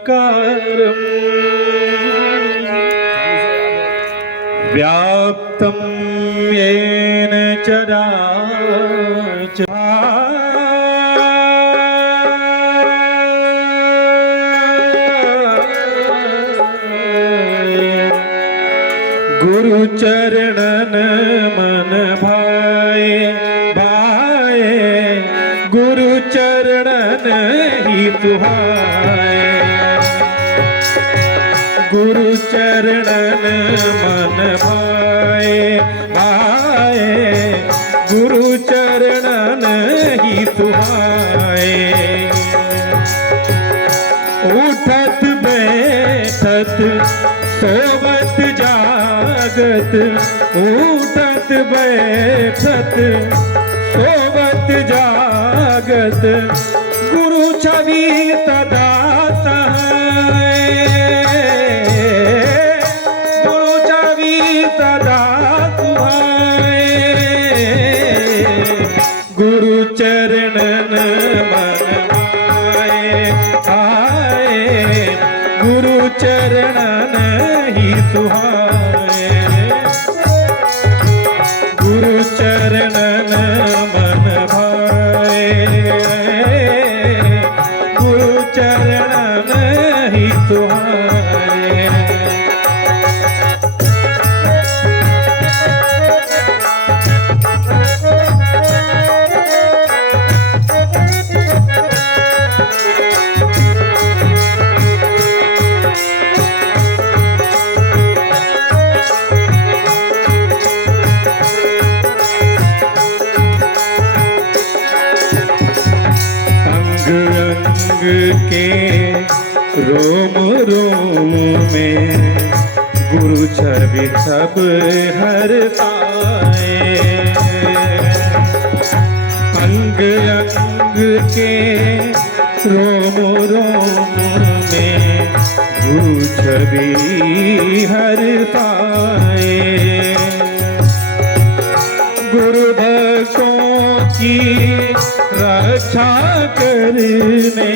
निराकारम् व्याप्तं येन गुरु चरणन मन भाए भाए गुरु चरणन ही सुहाए गुरु चरणन मन भाए भाए गुरु चरणन ही सुहाए उठत बैठत सोवत जागत उठत बैठत सोवत जागत गुरु छवि सदा सहाय गुरु छवि सदा सुहाय गुरु चरणन मन भाए आए गुरु चरणन ही सुहाए गुरु चरणन मन भाए गुरु चरणन ही सुहाए अंग के रोम रोम में गुरु छवि सब हर पाए अंग अंग के रोम रोम में गुरु छवि हर पाए गुरु भक्तों की रक्षा करने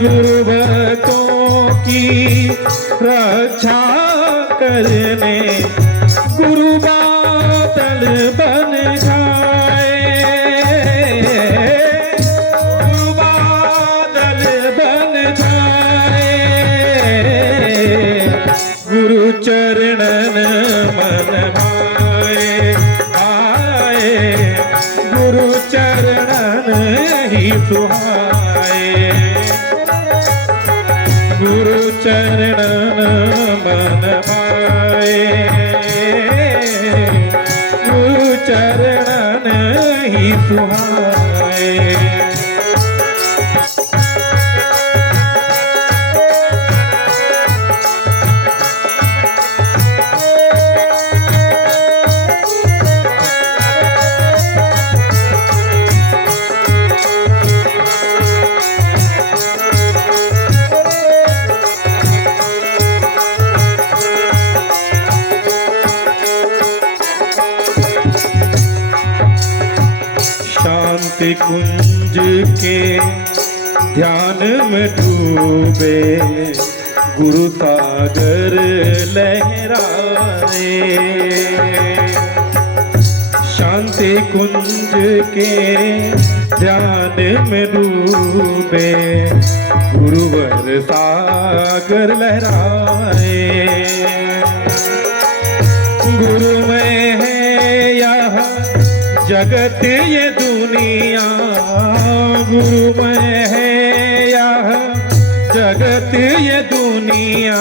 गुरु भक्तों की रक्षा करने गुरु बादल बन जाए गुरु बादल बन जाए गुरु चरणन मन भाए आए गुरु चरणन ही सुहाए गुरु चरणन मन भाए गुरु चरणन ही सुहाए शांति कुंज के ध्यान में डूबे गुरु सागर लहराए शांति कुंज के ध्यान में डूबे गुरुवर सागर लहराए गुरु में है यह जगत ये दुनिया गुरु में है यह जगत ये दुनिया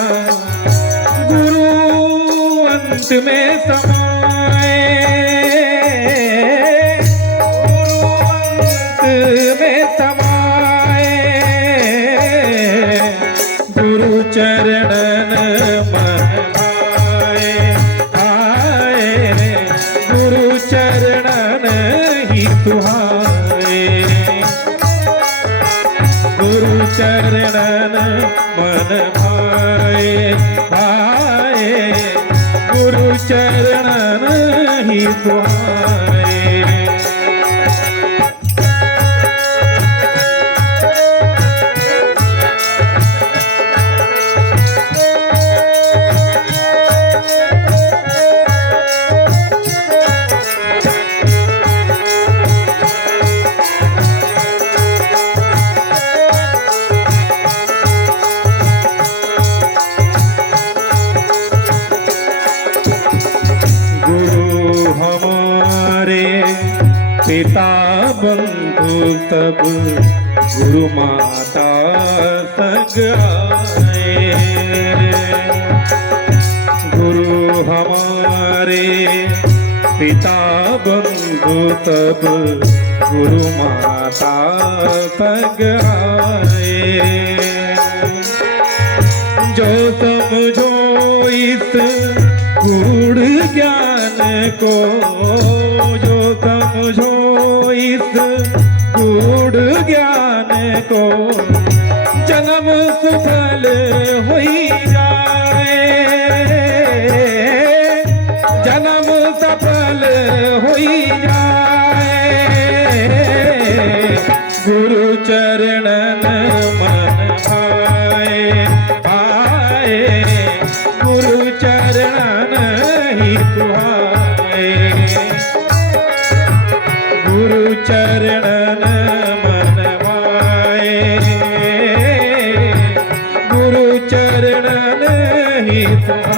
गुरु अंत में समाए गुरु अंत में समाए गुरु चरणन मन भाए आए गुरु चरणन ही सुहाए गुरु चरणन मन भाए भाए गुरु चरणन ही सुहाए सब गुरु माता संग आए। गुरु हमारे पिता बंधु सब गुरु माता संग आए। जो समझो इस गूढ़ ज्ञान को, जो समझो इस गूढ़ ज्ञान को, जन्म सफल हुई जाए, जन्म सफल हुई जाए। गुरु चरणन मन भाए, आए गुरु चरणन ही सुहाए। गुरु चरणन मन भाए, गुरु चरणन ही सुहाए।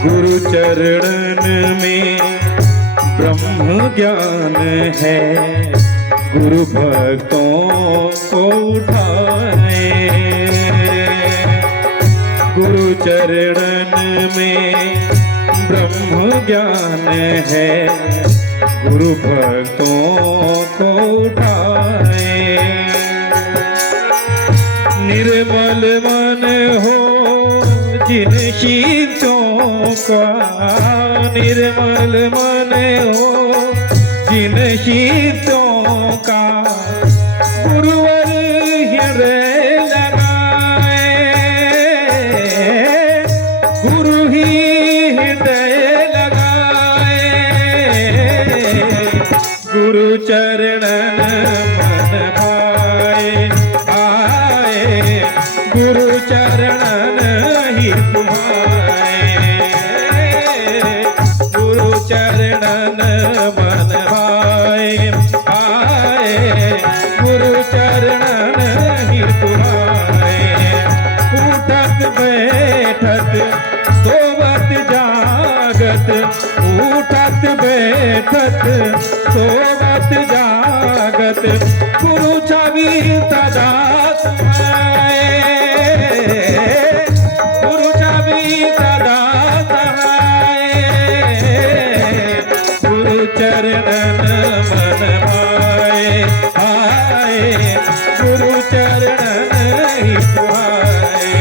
गुरु चरणन में ब्रह्म ज्ञान है, गुरु भक्तों को उठाए। गुरु चरणन में ब्रह्म ज्ञान है, गुरु भक्तों को उठाए। निर्मल मन हो जिन शीतों का, निर्मल मन हो जिन शीतों का, गुरुवर हृदय लगाए। गुरु ही हृदय लगाए। गुरु चरणन मन भाए, आए गुरु चरणन ही तुम्हारे। गुरु चरणन मन भाए, आए गुरु चरणन ही तुम्हारे। उठत बैठत सोवत जागत, उठत बैठत सोवत जागत, गुरु छवि सदा समाए। गुरु छवि सदा समाए। गुरु चरणन मन भाए, आए गुरु चरणन ही सुहाए।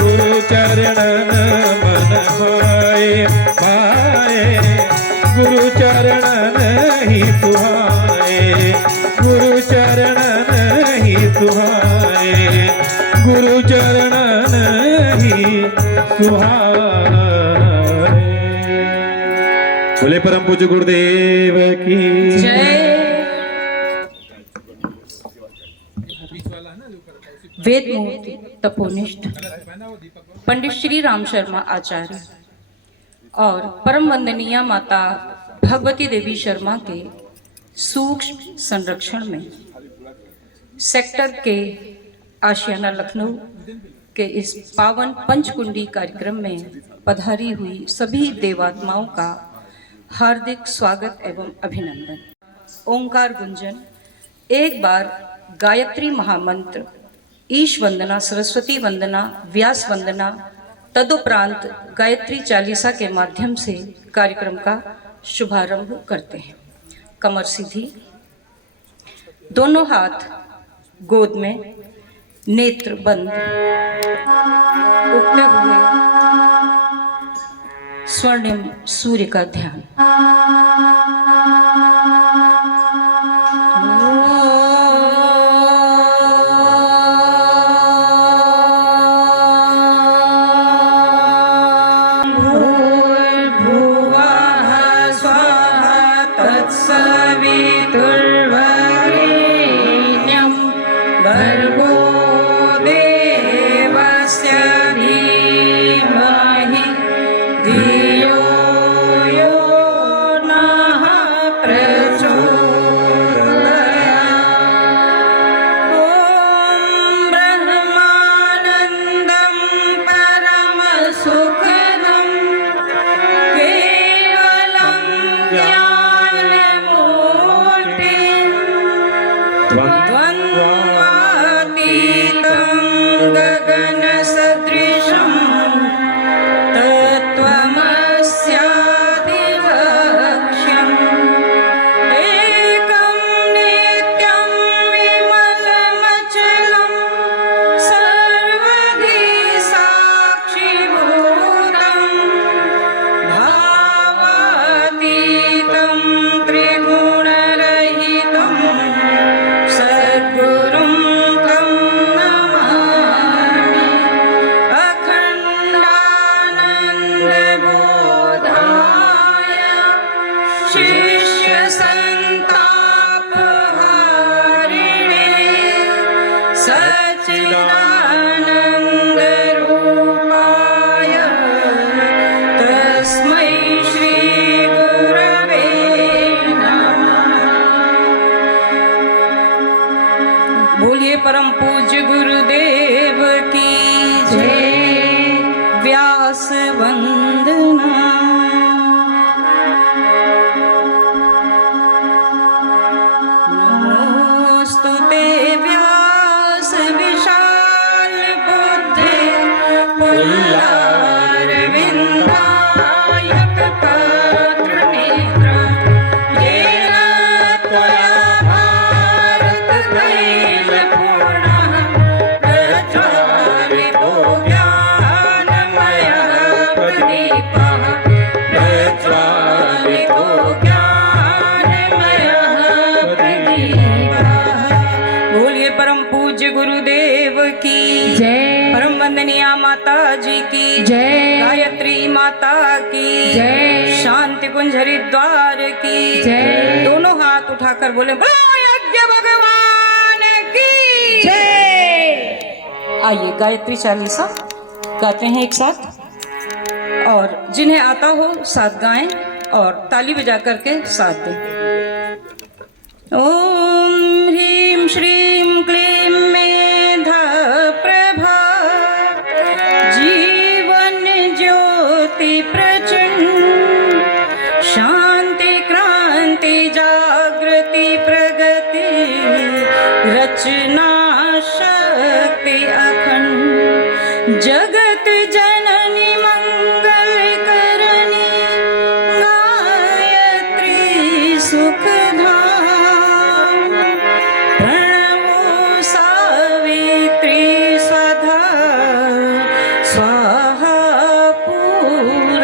गुरु चरणन मन भाए, आए गुरु चरणन ही सुहाए। गुरु चरणन ही सुहाए। गुरु चरणन ही सुहाए। बोले परम पूज्य गुरुदेव की जय। वेद मूर्ति तपोनिष्ठ पंडित श्री राम शर्मा आचार्य और परम वंदनीय माता भगवती देवी शर्मा के सूक्ष्म संरक्षण में सेक्टर के आशियाना लखनऊ के इस पावन पंचकुंडी कार्यक्रम में पधारी हुई सभी देवात्माओं का हार्दिक स्वागत एवं अभिनंदन। ओंकार गुंजन एक बार गायत्री महामंत्र, ईश वंदना, सरस्वती वंदना, व्यास वंदना, तदुपरांत गायत्री चालीसा के माध्यम से कार्यक्रम का शुभारंभ करते हैं। कमर सीधी, दोनों हाथ गोद में, नेत्र बंद, उगते हुए स्वर्णिम सूर्य का ध्यान। दास वंदना। नमोस्तुते व्यास विशाल बुद्धे पुल्लारविन्दायक पत्र नेत्र। येन त्वया भारत तैलपूर्णः प्रज्वालितो ज्ञानमयः प्रदीपः। प्रज्वालितो ज्ञानमयः प्रदीपः। बोलिए परम पूज्य गुरुदेव की जय। परम वंदनीय माता जी की जय। गायत्री माता की जय। शांति कुंज हरिद्वार की जय। दोनों हाथ उठाकर बोले बोलो यज्ञ भगवान की जय। आइए गायत्री चालीसा गाते हैं एक साथ, और जिन्हें आता हो साथ गाएं और ताली बजा करके साथ दें। ओम ह्रीं श्रीं क्लीं मेधा प्रभा जीवन ज्योति प्रचंड। शांति क्रांति जागृति प्रगति रचना शक्ति अखंड। जगत जननी मंगल करनी गायत्री सुखधाम। प्रणवो सावित्री स्वधा स्वाहा पूरणकाम।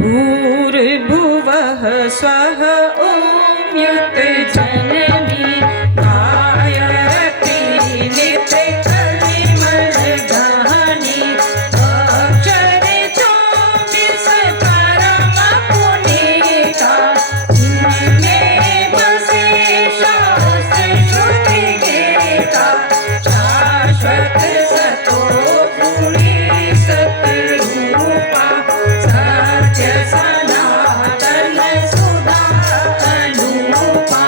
भूर्भुवः स्वः ॐ युतजननी गायत्री नित्यकलिमलधानी। अक्षरे 24 परम पुनीता। जिनमें बसे शास्त्र श्रुति गीता। शाश्वत सतो गुणी सतरूपा। सत्य सनातन सुधा अनुपा।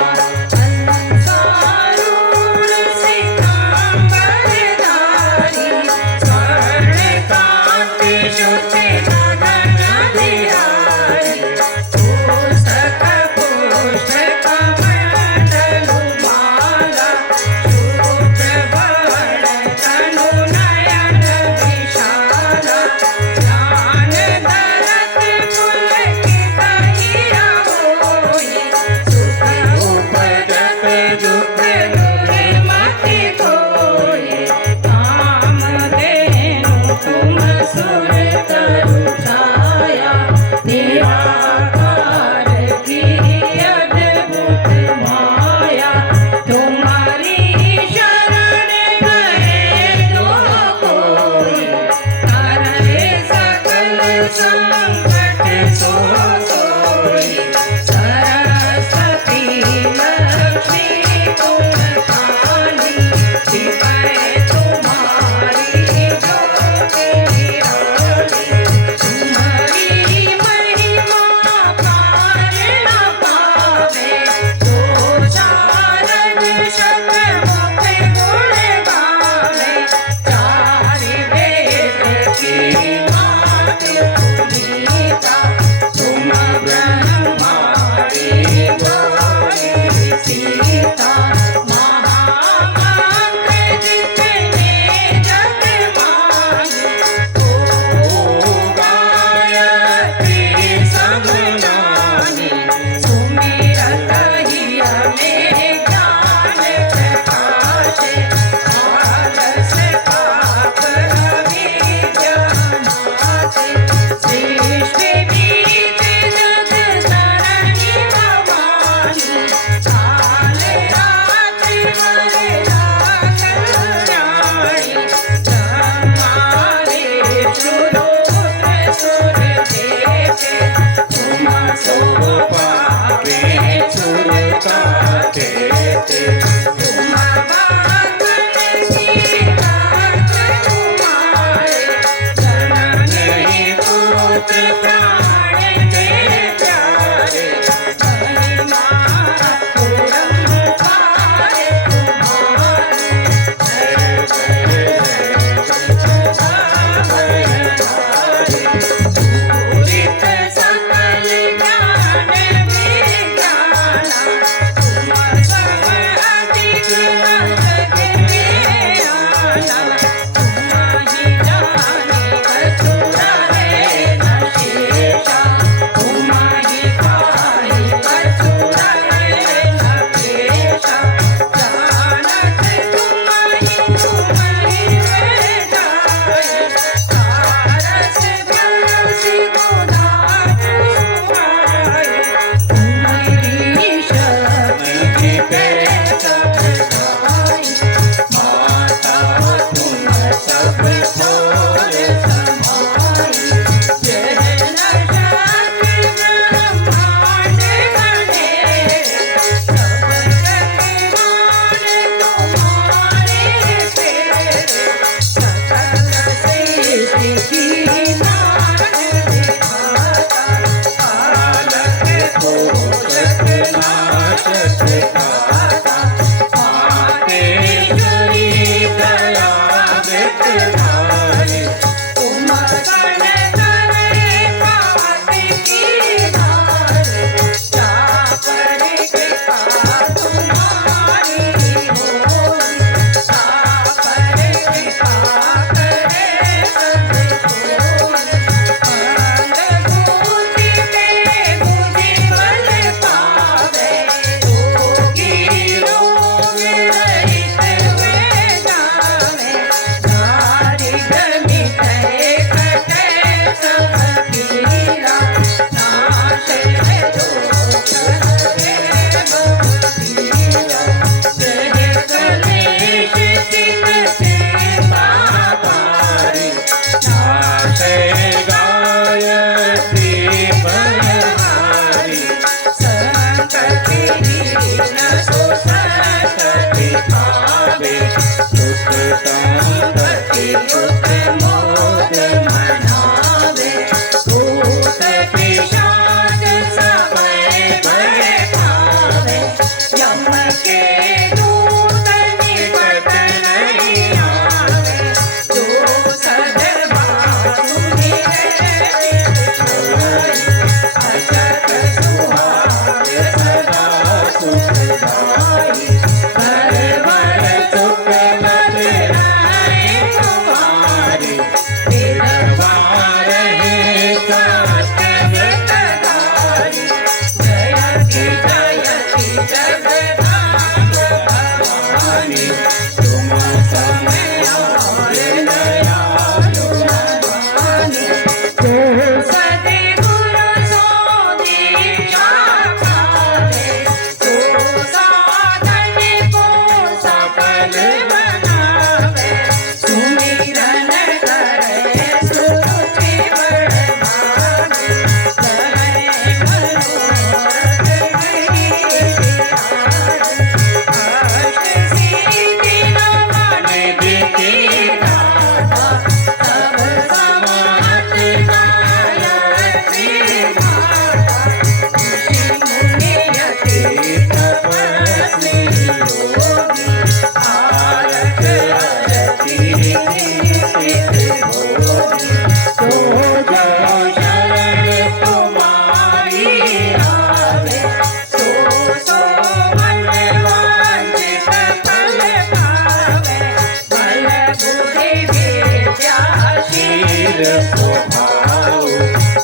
वीर स्वभाव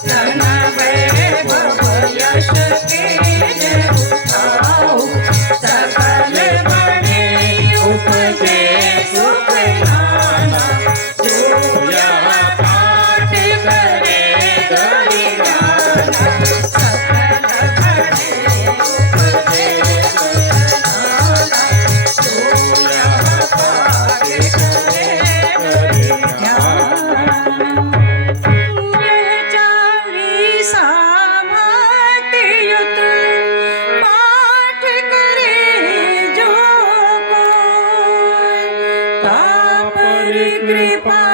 धन वैभव यश तेज उठाओ सकल बड़े उपजे सुख नाना जो यह पाठ करे गरियाना सकल बड़े उपजे सुख नाना जो यह पाठ करे गरियाना। पाठ करे जो पर कृपा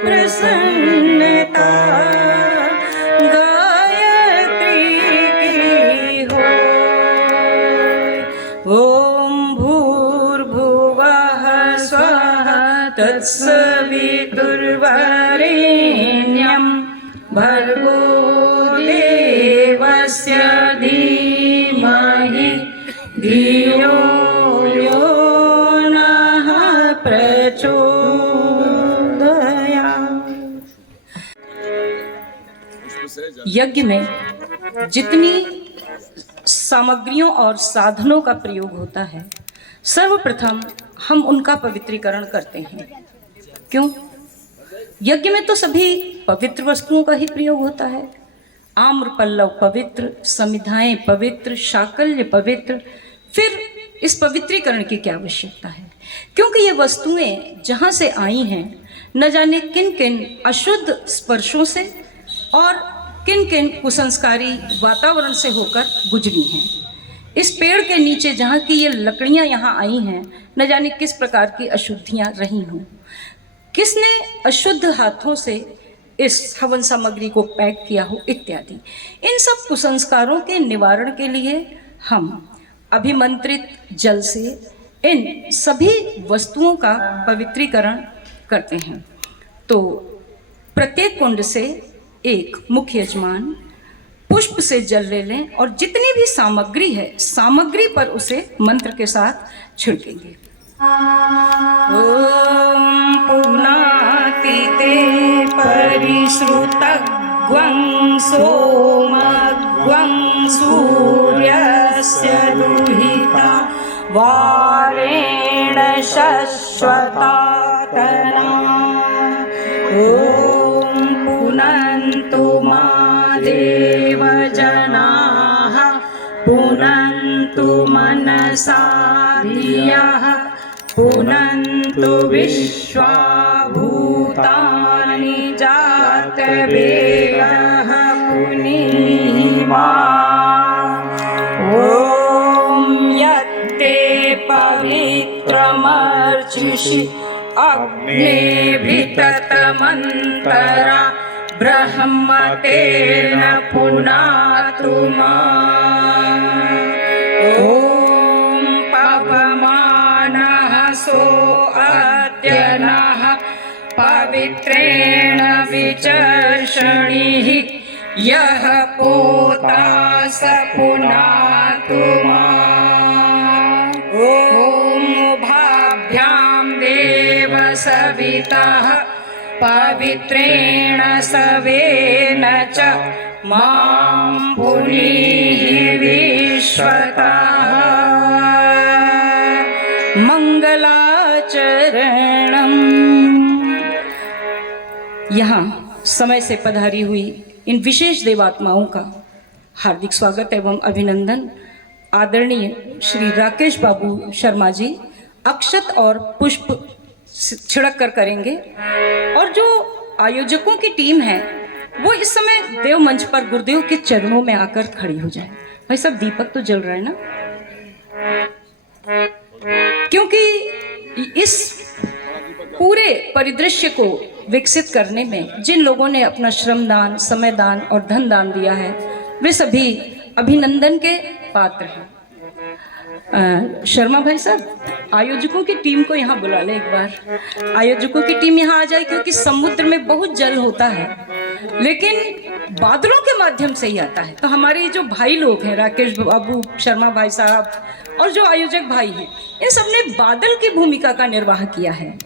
प्रसन्नता गायत्री की हो। ओम भूर्भुवः स्वः तत्सवितुर्वरेण्यं भर्गो देवस्य धीमहि धियो यो नः प्रचोदयात्। यज्ञ में जितनी सामग्रियों और साधनों का प्रयोग होता है, सर्वप्रथम हम उनका पवित्रीकरण करते हैं। क्यों? यज्ञ में तो सभी पवित्र वस्तुओं का ही प्रयोग होता है। आम्र पल्लव पवित्र, समिधाएं पवित्र, शाकल्य पवित्र। फिर इस पवित्रीकरण की क्या आवश्यकता है? क्योंकि ये वस्तुएं जहाँ से आई हैं, न जाने किन किन अशुद्ध स्पर्शों से और किन किन कुसंस्कारी वातावरण से होकर गुजरी हैं। इस पेड़ के नीचे जहाँ की ये लकड़ियाँ यहाँ आई हैं, न जाने किस प्रकार की अशुद्धियाँ रही हों, किसने अशुद्ध हाथों से इस हवन सामग्री को पैक किया हो इत्यादि। इन सब कुसंस्कारों के निवारण के लिए हम अभिमंत्रित जल से इन सभी वस्तुओं का पवित्रीकरण करते हैं। तो प्रत्येक कुंड से एक मुख्य यजमान पुष्प से जल ले लें और जितनी भी सामग्री है, सामग्री पर उसे मंत्र के साथ छिड़केंगे। ओम पुनातिते परिश्रुतग्वं सोमग्वं सूर्यस्य दुहिता वारेण शश्वतातना। ओम पुनन्तु मा देवजनाः पुनन्तु मनसा धियः पुनन्तु विश्वा भूतानि जातवेदः पुनीमा। ॐ यत्ते पवित्रमर्चिषि अग्नेभिततमन्तरा ब्रह्म तेन पुनातु मा। ॐ पवमानः सो अद्यनः पवित्रेण विचर्षणिः यः पोता स पुनातु मा। ॐ भाभ्यां देव सवितः पवित्रेण सवेन च मां पुनीहि विश्वतः। मंगलाचरणम्। यहाँ समय से पधारी हुई इन विशेष देवात्माओं का हार्दिक स्वागत एवं अभिनंदन। आदरणीय श्री राकेश बाबू शर्मा जी अक्षत और पुष्प छिड़क कर करेंगे और जो आयोजकों की टीम है वो इस समय देव मंच पर गुरुदेव के चरणों में आकर खड़ी हो जाए। भाई सब दीपक तो जल रहा है ना, क्योंकि इस पूरे परिदृश्य को विकसित करने में जिन लोगों ने अपना श्रम दान, समय दान और धन दान दिया है वे सभी अभिनंदन के पात्र हैं। शर्मा भाई साहब, आयोजकों की टीम को यहाँ बुला ले एक बार। आयोजकों की टीम यहाँ आ जाए, क्योंकि समुद्र में बहुत जल होता है लेकिन बादलों के माध्यम से ही आता है। तो हमारे जो भाई लोग हैं, राकेश बाबू शर्मा भाई साहब और जो आयोजक भाई हैं, इन सब ने बादल की भूमिका का निर्वाह किया है।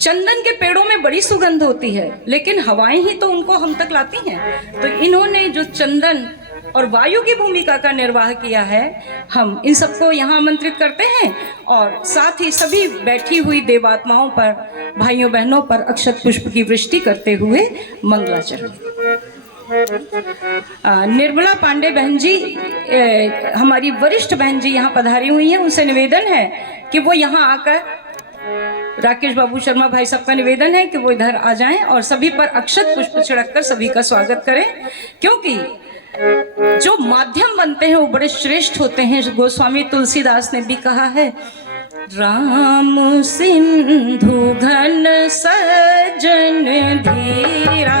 चंदन के पेड़ों में बड़ी सुगंध होती है, लेकिन हवाएं ही तो उनको हम तक लाती हैं। तो इन्होंने जो चंदन और वायु की भूमिका का निर्वाह किया है, हम इन सबको यहाँ आमंत्रित करते हैं और साथ ही सभी बैठी हुई देवात्माओं पर, भाइयों बहनों पर अक्षत पुष्प की वृष्टि करते हुए मंगलाचरण। निर्मला पांडे बहन जी, हमारी वरिष्ठ बहन जी यहाँ पधारी हुई हैं। उनसे निवेदन है कि वो यहाँ आकर, राकेश बाबू शर्मा भाई साहब का निवेदन है कि वो इधर आ जाएं और सभी पर अक्षत पुष्प छिड़ककर सभी का स्वागत करें, क्योंकि जो माध्यम बनते हैं वो बड़े श्रेष्ठ होते हैं। गोस्वामी तुलसीदास ने भी कहा है, राम सिंधु घन सजन धीरा,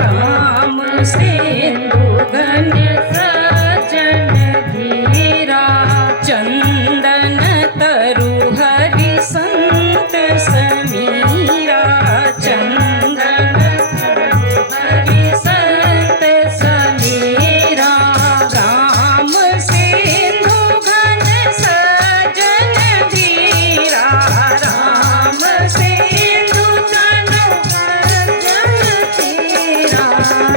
राम सिंधु घन सजन धीरा, चंदन तरु हरि संत समीरा, चंदन तरु हरि संत समीरा, राम सिंधु घन सजन धीरा, राम सिंधु घन सजन धीरा,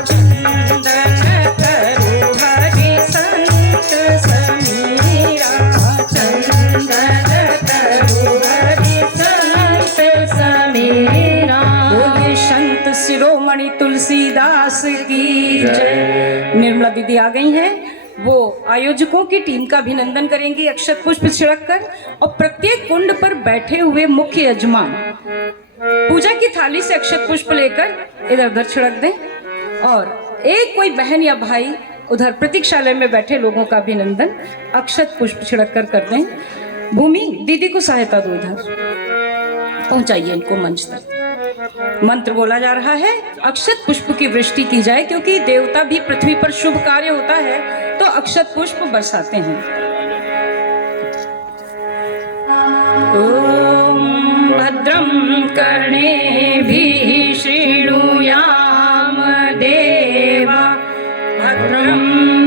चंदन तरु हरि संत समीरा, चंदन तरु हरि संत समीरा। बोले संत शिरोमणि तुलसीदास की जय। निर्मला दीदी आ गई हैं, वो आयोजकों की टीम का अभिनंदन करेंगी अक्षत पुष्प छिड़क कर, और प्रत्येक कुंड पर बैठे हुए मुख्य यजमान पूजा की थाली से अक्षत पुष्प लेकर इधर उधर छिड़क दें, और एक कोई बहन या भाई उधर प्रतीक्षालय में बैठे लोगों का अभिनंदन अक्षत पुष्प छिड़क कर दें। भूमि दीदी को सहायता दो, इधर पहुंचाइए इनको मंच तक। मंत्र बोला जा रहा है, अक्षत पुष्प की वृष्टि की जाए, क्योंकि देवता भी पृथ्वी पर शुभ कार्य होता है तो अक्षत पुष्प बरसाते हैं। ओम भद्रं कर्णेभिः शृणुयाम देवा, भद्रं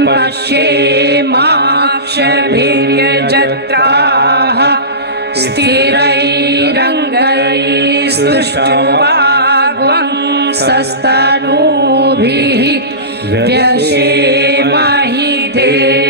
पश्येमाक्षभिर्यजत्राः, स्थिरैरङ्गैस्तुष्टुवाग्वंसस्तनूभिः व्यशेमहि देवा।